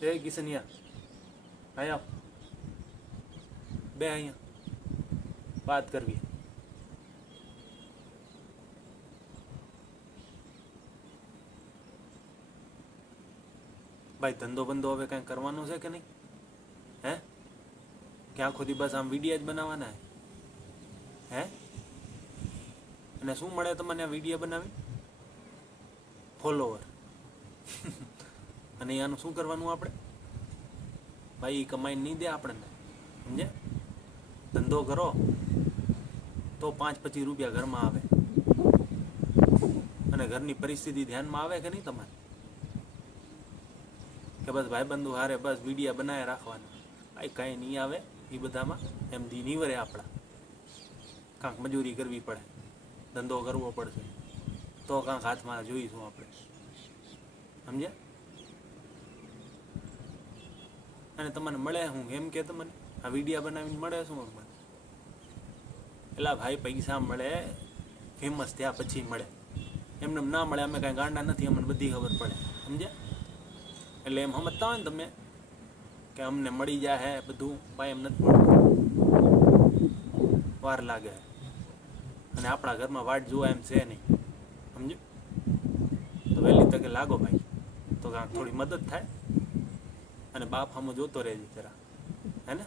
એ કિશનિયા અહીંયા બે અહીંયા વાત કરવી. ભાઈ ધંધો બંધો હવે કાંઈ કરવાનો છે કે નહીં? હે કે આખો દી બસ આમ વિડીયો જ બનાવવાના હે? અને શું મળે તમને આ વિડીયો બનાવી? ફોલોવર. અને એનું શું કરવાનું આપણે? ભાઈ કમાઈને નહીં દે આપણને, સમજે? ધંધો કરો તો 5-25 રૂપિયા ઘરમાં આવે. અને ઘરની પરિસ્થિતિ ધ્યાનમાં આવે કે નહીં તમારે? કે બસ ભાઈબંધુ હારે બસ વિડીયા બનાવી રાખવાના. ભાઈ કાંઈ નહીં આવે એ બધામાં. એમ દી નહીં વરે આપણા. કાંક મજૂરી કરવી પડે, ધંધો કરવો પડશે તો કાંક હાથમાં જોઈશું આપણે, સમજ્યા? અને તમને મળે શું એમ કે તમને આ વિડીયા બનાવીને મળે શું? મને એલા ભાઈ પૈસા મળે ફેમસ થયા પછી મળે, એમને ના મળે. અમે કાંઈ ગાંડા નથી, અમને બધી ખબર પડે, સમજ્યા? એટલે એમ સમજતા હોય ને તમે કે અમને મળી જાય હે બધું, ભાઈ એમ નથી મળતું, વાર લાગે. અને આપણા ઘરમાં વાટ જોવા એમ છે નહીં, સમજો? તો વહેલી તકે લાગો ભાઈ, તો કાંઈક થોડી મદદ થાય. અને બાપ સામું જોતો રહેજે જરા, હે ને?